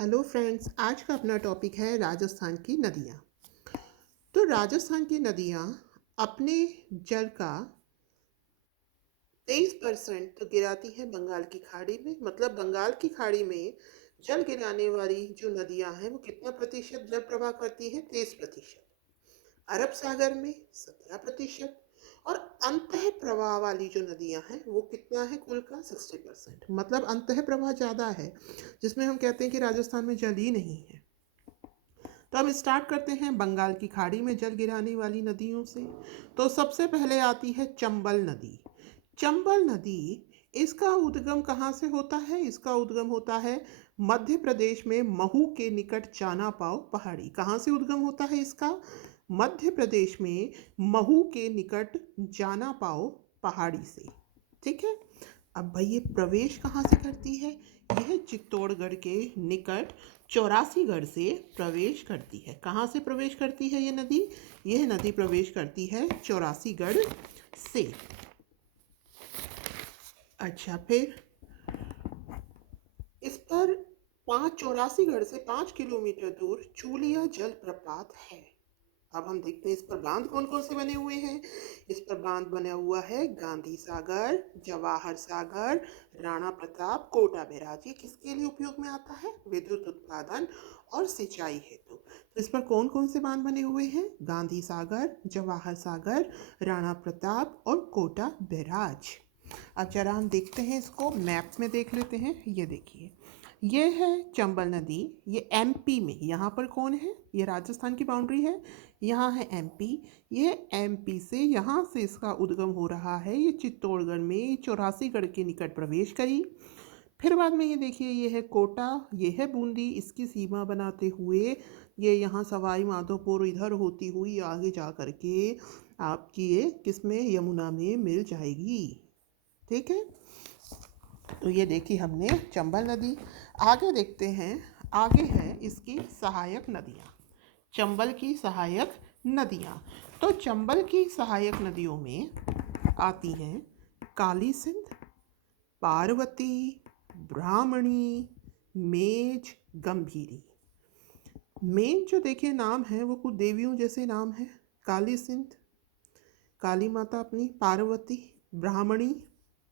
Hello friends, आज का अपना टॉपिक है राजस्थान की नदियाँ। तो राजस्थान की नदियाँ अपने जल का 23% तो गिराती हैं बंगाल की खाड़ी में। मतलब बंगाल की खाड़ी में जल गिराने वाली जो नदियाँ हैं वो कितना प्रतिशत जल प्रवाह करती हैं? 23%। अरब सागर में 17% और अंतः प्रवाह वाली जो नदियाँ हैं वो कितना है कुल का? 60%। मतलब अंतः प्रवाह ज़्यादा है, जिसमें हम कहते हैं कि राजस्थान में जल ही नहीं है। तो हम स्टार्ट करते हैं बंगाल की खाड़ी में जल गिराने वाली नदियों से। तो सबसे पहले आती है चंबल नदी। चंबल नदी, इसका उद्गम कहाँ से होता है? इसका उद्गम होता है मध्य प्रदेश में महू के निकट चाना पाव पहाड़ी। कहाँ से उद्गम होता है इसका? मध्य प्रदेश में महू के निकट जाना पाव पहाड़ी से। ठीक है। अब भाई ये प्रवेश कहाँ से करती है? यह चित्तौड़गढ़ के निकट चौरासीगढ़ से प्रवेश करती है। कहाँ से प्रवेश करती है ये नदी? यह नदी प्रवेश करती है चौरासीगढ़ से। अच्छा, फिर इस पर 584गढ़ से 5 किलोमीटर दूर चूलिया जलप्रपात है। अब हम देखते हैं इस पर बांध कौन कौन से बने हुए हैं। इस पर बांध बना हुआ है गांधी सागर, जवाहर सागर, राणा प्रताप, कोटा बैराज। ये किसके लिए उपयोग में आता है? विद्युत उत्पादन और सिंचाई हेतु। तो इस पर कौन कौन से बांध बने हुए हैं? गांधी सागर, जवाहर सागर, राणा प्रताप और कोटा बैराज। अब जरा हम देखते हैं, इसको मैप में देख लेते हैं। ये देखिए, ये है चंबल नदी। ये एमपी में, यहाँ पर कौन है? ये राजस्थान की बाउंड्री है। यहाँ है एमपी। ये एमपी से, यहाँ से इसका उद्गम हो रहा है। ये चित्तौड़गढ़ में चौरासीगढ़ के निकट प्रवेश करी। फिर बाद में ये देखिए, ये है कोटा, ये है बूंदी। इसकी सीमा बनाते हुए ये यहाँ सवाई माधोपुर इधर होती हुई आगे जा करके आपकी ये किसमें? यमुना में मिल जाएगी। ठीक है। तो ये देखी हमने चंबल नदी। आगे देखते हैं, आगे है इसकी सहायक नदियाँ, चंबल की सहायक नदियाँ। तो चंबल की सहायक नदियों में आती हैं काली सिंध, पार्वती, ब्राह्मणी, मेज, गंभीरी। मेन जो देखिए नाम है वो कुछ देवियों जैसे नाम है। काली सिंध, काली माता अपनी, पार्वती, ब्राह्मणी,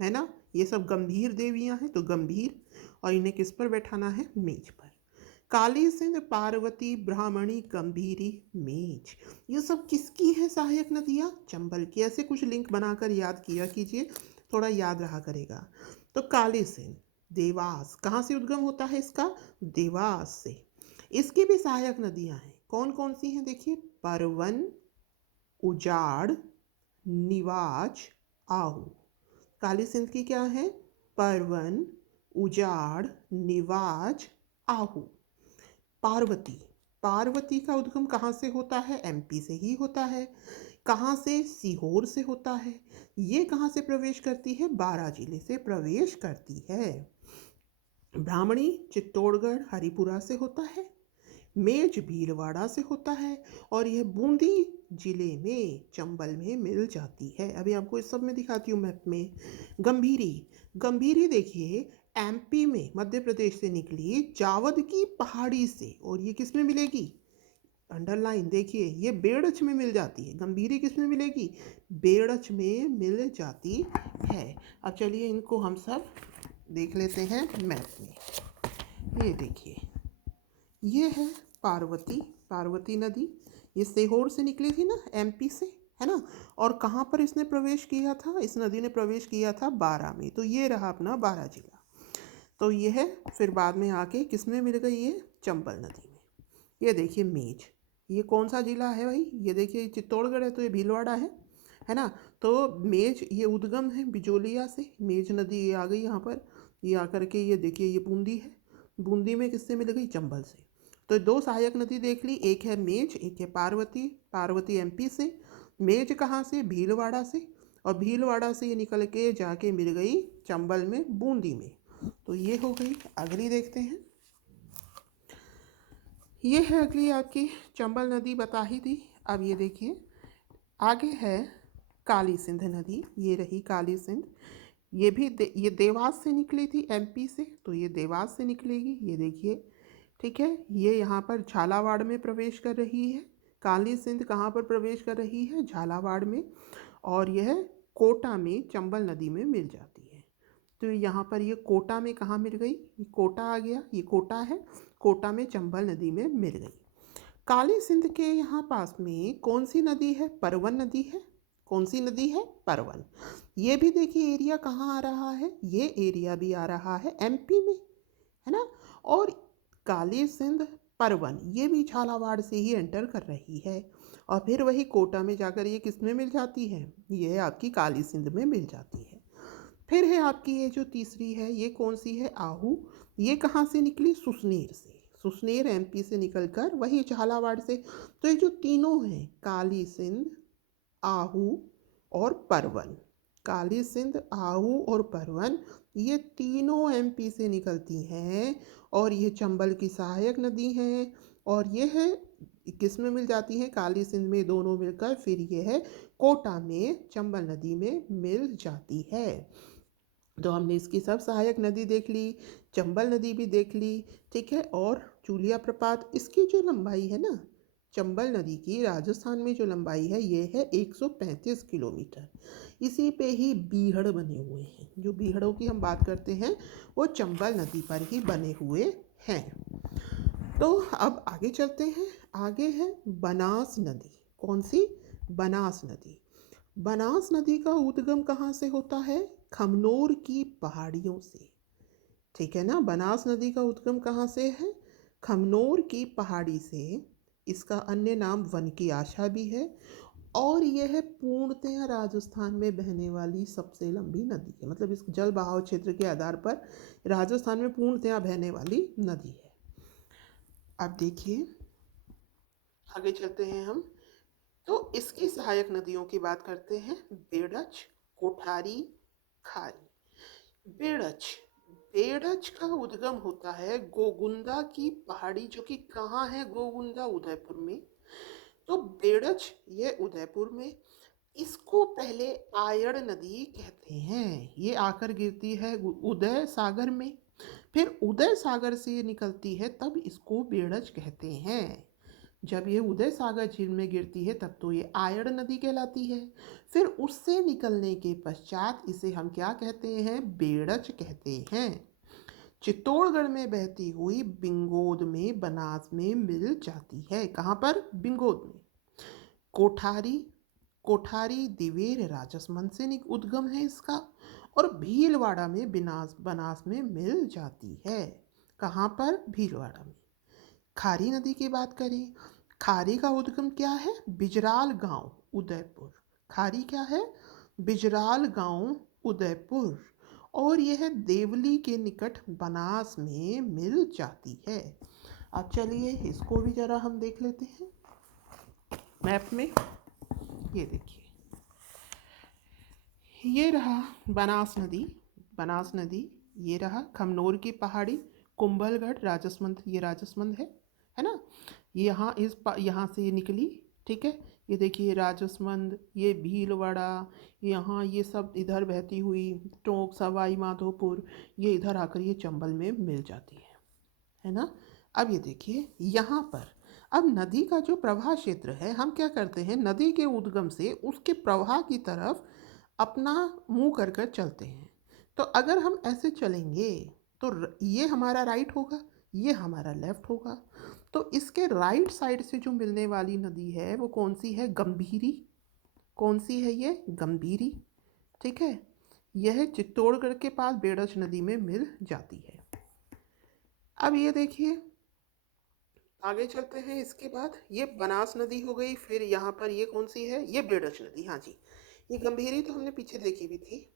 है ना, ये सब गंभीर देवियां हैं तो गंभीर। और इन्हें किस पर बैठाना है? मेज पर। काली सिंध, पार्वती, ब्राह्मणी, गंभीरी, मेज, ये सब किसकी है सहायक नदियाँ? चंबल की। ऐसे कुछ लिंक बनाकर याद किया कीजिए, थोड़ा याद रहा करेगा। तो काली सिंध देवास, कहाँ से उद्गम होता है इसका? देवास से। इसकी भी सहायक नदियाँ हैं। कौन कौन सी हैं? देखिए, परवन, उजाड़, निवाज, आहू। काली सिंध की क्या है? परवन, उजाड़, निवाज, आहू। पार्वती, पार्वती का उद्गम कहाँ से होता है? एमपी से ही होता है। कहाँ से? सीहोर से होता है। ये कहाँ से प्रवेश करती है? बारां जिले से प्रवेश करती है। ब्राह्मणी चित्तौड़गढ़ हरिपुरा से होता है। मेज भीलवाड़ा से होता है। और यह बूंदी जिले में चंबल में मिल जाती है। अभी आपको इस सब में दिखाती हूँ मैप में। गंभीरी, गंभीरी देखिए एमपी में, मध्य प्रदेश से निकली जावद की पहाड़ी से। और ये किस में मिलेगी? अंडरलाइन देखिए, ये बेड़च में मिल जाती है। गंभीरी किस में मिलेगी? बेड़च में मिल जाती है। अब चलिए इनको हम सब देख लेते हैं मैप में। ये देखिए, ये है पार्वती, पार्वती नदी। ये सीहोर से निकली थी ना, एमपी से, है ना। और कहाँ पर इसने प्रवेश किया था? इस नदी ने प्रवेश किया था बारां में। तो ये रहा अपना बारां जिला। तो ये है, फिर बाद में आके किस में मिल गई? ये चंबल नदी में। ये देखिए मेज, ये कौन सा जिला है भाई? ये देखिए चित्तौड़गढ़ है तो ये भीलवाड़ा है ना। तो मेज ये उद्गम है बिजोलिया से। मेज नदी ये आ गई यहाँ पर। ये आकर के ये देखिए ये बूंदी है। बूंदी में किससे मिल गई? चंबल से। तो दो सहायक नदी देख ली, एक है मेज, एक है पार्वती। पार्वती एमपी से, मेज कहाँ से? भीलवाड़ा से। और भीलवाड़ा से ये निकल के जाके मिल गई चंबल में, बूंदी में। तो ये हो गई। अगली देखते हैं। ये है अगली आपकी चंबल नदी, बता ही दी। अब ये देखिए आगे है काली सिंध नदी। ये रही काली सिंध। ये देवास से निकली थी एमपी से, तो ये देवास से निकलेगी। ये देखिए, ठीक है। ये यहाँ पर झालावाड़ में प्रवेश कर रही है। काली सिंध कहाँ पर प्रवेश कर रही है? झालावाड़ में। और यह कोटा में चंबल नदी में मिल जाती है। तो यहाँ पर ये कोटा में कहाँ मिल गई? ये कोटा आ गया, ये कोटा है, कोटा में चंबल नदी में मिल गई। काली सिंध के यहाँ पास में कौन सी नदी है? परवन नदी है। कौन सी नदी है? परवन। ये भी देखिए एरिया कहाँ आ रहा है, ये एरिया भी आ रहा है एमपी में, है ना। और काली सिंध परवन ये भी झालावाड़ से ही एंटर कर रही है, और फिर वही कोटा में जाकर ये किस में मिल जाती है? ये आपकी काली सिंध में मिल जाती है। फिर है आपकी ये जो तीसरी है, ये कौन सी है? आहू। ये कहाँ से निकली? सुसनेर से। सुसनेर एमपी से निकलकर वही झालावाड़ से। तो ये जो तीनों हैं, काली सिंध, आहू और परवन, काली सिंध, आहू और परवन, ये तीनों एमपी से निकलती हैं, और ये चंबल की सहायक नदी हैं। और ये है किस में मिल जाती हैं? काली सिंध में, दोनों मिलकर फिर ये है कोटा में चंबल नदी में मिल जाती है। तो हमने इसकी सब सहायक नदी देख ली, चंबल नदी भी देख ली, ठीक है। और चूलिया प्रपात, इसकी जो लंबाई है ना, चंबल नदी की राजस्थान में जो लंबाई है ये है 135 किलोमीटर। इसी पे ही बीहड़ बने हुए हैं। जो बीहड़ों की हम बात करते हैं वो चंबल नदी पर ही बने हुए हैं। तो अब आगे चलते हैं। आगे है बनास नदी। कौन सी? बनास नदी। बनास नदी का उद्गम कहाँ से होता है? खमनोर की पहाड़ियों से। ठीक है ना। बनास नदी का उद्गम कहाँ से है? खमनोर की पहाड़ी से। इसका अन्य नाम वन की आशा भी है, और यह है पूर्णतया राजस्थान में बहने वाली सबसे लंबी नदी है। मतलब इस जल बहाव क्षेत्र के आधार पर राजस्थान में पूर्णतया बहने वाली नदी है। अब देखिए आगे चलते हैं हम। तो इसकी सहायक नदियों की बात करते हैं। बेड़च, कोठारी, खारी। बेड़च, बेड़च का उद्गम होता है गोगुंदा की पहाड़ी, जो कि कहाँ है? गोगुंदा, उदयपुर में। तो बेड़च ये उदयपुर में। इसको पहले आयड़ नदी कहते हैं। ये आकर गिरती है उदय सागर में, फिर उदय सागर से ये निकलती है, तब इसको बेड़च कहते हैं। जब ये उदय सागर झील में गिरती है तब तो ये आयड़ नदी कहलाती है। फिर उससे निकलने के पश्चात इसे हम क्या कहते हैं? बेड़च कहते हैं। चित्तौड़गढ़ में बहती हुई बिंगोद में, बनास में मिल जाती है। कहाँ पर? बिंगोद में। कोठारी, कोठारी दिवेर राजसमंद से उद्गम है इसका, और भीलवाड़ा में बिनास बनास में मिल जाती है। कहाँ पर? भीलवाड़ा में। खारी नदी की बात करें, खारी का उद्गम क्या है? बिजराल गांव, उदयपुर। खारी क्या है? बिजराल गांव, उदयपुर। और यह देवली के निकट बनास में मिल जाती है। अब चलिए इसको भी जरा हम देख लेते हैं मैप में। ये देखिए, ये रहा बनास नदी। बनास नदी ये रहा। खमनोर की पहाड़ी, कुंभलगढ़, राजसमंद, ये राजसमंद है ना। ये यहाँ से ये निकली, ठीक है। ये देखिए राजसमंद, ये भीलवाड़ा, यहाँ ये सब इधर बहती हुई टोंक, सवाई माधोपुर, ये इधर आकर ये चंबल में मिल जाती है ना। अब ये देखिए यहाँ पर, अब नदी का जो प्रवाह क्षेत्र है, हम क्या करते हैं? नदी के उद्गम से उसके प्रवाह की तरफ अपना मुंह कर कर चलते हैं। तो अगर हम ऐसे चलेंगे तो ये हमारा राइट होगा, ये हमारा लेफ्ट होगा। तो इसके राइट साइड से जो मिलने वाली नदी है वो कौन सी है? गंभीरी। कौन सी है ये? गंभीरी, ठीक है। यह चित्तौड़गढ़ के पास बेड़च नदी में मिल जाती है। अब ये देखिए आगे चलते हैं। इसके बाद ये बनास नदी हो गई, फिर यहाँ पर ये कौन सी है? ये बेड़च नदी। हाँ जी, ये गंभीरी तो हमने पीछे देखी भी थी।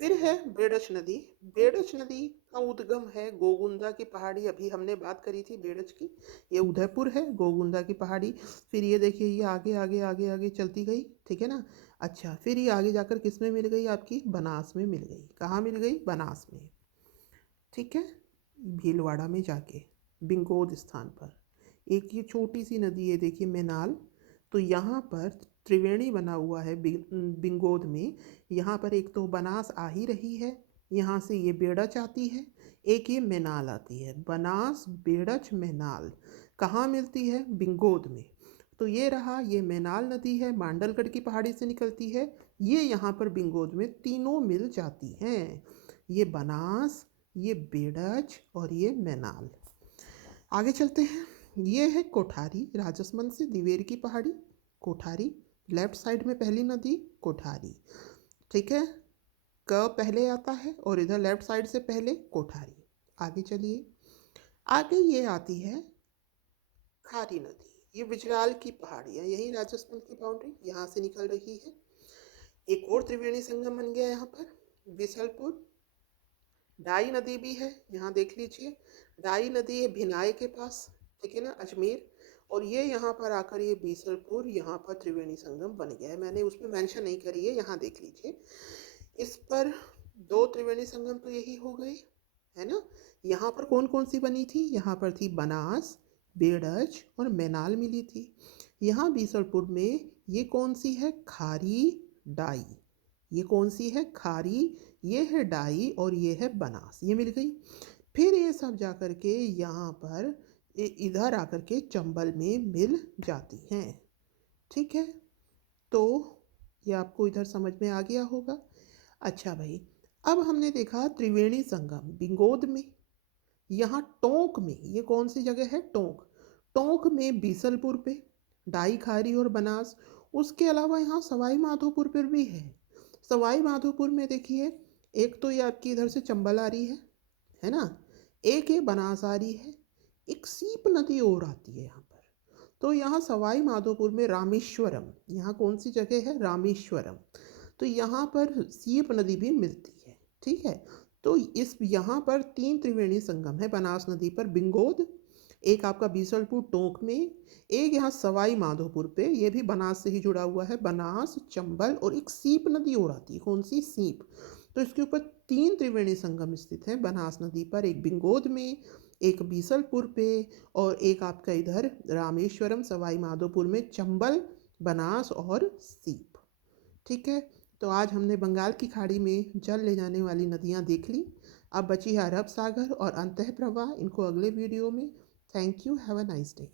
फिर है बेड़च नदी। बेड़च नदी का उद्गम है गोगुंदा की पहाड़ी, अभी हमने बात करी थी बेड़च की। ये उदयपुर है, गोगुंदा की पहाड़ी। फिर ये देखिए ये आगे आगे आगे आगे चलती गई, ठीक है ना। अच्छा, फिर ये आगे जाकर किस में मिल गई? आपकी बनास में मिल गई। कहाँ मिल गई? बनास में, ठीक है। भीलवाड़ा में जाके बिंगोद स्थान पर एक ये छोटी सी नदी है, देखिए मेनाल। तो यहाँ पर त्रिवेणी बना हुआ है बिंगोद में। यहाँ पर एक तो बनास आ ही रही है, यहाँ से ये बेड़च आती है, एक ये मैनाल आती है। बनास, बेड़च, मैनाल कहाँ मिलती है? बिंगोद में। तो ये रहा, ये मैनाल नदी है, मांडलगढ़ की पहाड़ी से निकलती है। ये यहाँ पर बिंगोद में तीनों मिल जाती हैं, ये बनास, ये बेड़च और ये मैनाल। आगे चलते हैं। ये है कोठारी, राजसमंद से दिवेर की पहाड़ी। कोठारी लेफ्ट साइड में पहली नदी कोठारी, ठीक है। क पहले आता है और इधर लेफ्ट साइड से पहले कोठारी। आगे चलिए, आगे ये आती है खारी नदी। ये बिजराल की पहाड़ी है, यही राजस्थान की बाउंड्री यहाँ से निकल रही है। एक और त्रिवेणी संगम बन गया यहाँ पर, बीसलपुर। डाई नदी भी है, यहाँ देख लीजिए, डाई नदी है भिनाई के पास, ठीक है ना, अजमेर। और ये यहाँ पर आकर ये बीसलपुर, यहाँ पर त्रिवेणी संगम बन गया है। मैंने उसमें मेंशन नहीं करी है, यहाँ देख लीजिए। इस पर दो त्रिवेणी संगम तो यही हो गए, है ना। यहाँ पर कौन कौन सी बनी थी? यहाँ पर थी बनास, बेड़च और मैनाल मिली थी। यहाँ बीसलपुर में ये कौन सी है? खारी, डाई। ये कौन सी है? खारी, ये है डाई और ये है बनास, ये मिल गई। फिर ये सब जा कर के यहाँ पर इधर आकर के चंबल में मिल जाती हैं, ठीक है। तो ये आपको इधर समझ में आ गया होगा। अच्छा भाई, अब हमने देखा त्रिवेणी संगम बिंगोद में। यहाँ टोंक में, ये कौन सी जगह है? टोंक। टोंक में बीसलपुर पे डाई, खारी और बनास। उसके अलावा यहाँ सवाई माधोपुर पर भी है। सवाई माधोपुर में देखिए, एक तो ये आपकी इधर से चंबल आ रही है ना, एक ये बनास आ रही है, एक सीप नदी और आती है यहाँ पर। तो यहाँ सवाई माधोपुर में रामेश्वरम, यहाँ कौन सी जगह है? रामेश्वरम। तो यहाँ पर सीप नदी भी मिलती है, ठीक है। तो इस यहाँ पर तीन त्रिवेणी संगम है बनास नदी पर, बिंगोद, एक आपका बीसलपुर टोंक में, एक यहाँ सवाई माधोपुर पे, ये भी बनास से ही जुड़ा हुआ है, बनास, चंबल, और एक सीप नदी और आती है। कौन सी? सीप। तो इसके ऊपर तीन त्रिवेणी संगम स्थित हैं बनास नदी पर, एक बिंगोद में, एक बीसलपुर पे, और एक आपका इधर रामेश्वरम सवाई माधोपुर में, चंबल, बनास और सीप, ठीक है। तो आज हमने बंगाल की खाड़ी में जल ले जाने वाली नदियाँ देख ली। अब बची है अरब सागर और अंतः प्रवाह, इनको अगले वीडियो में। Thank you, have a nice day.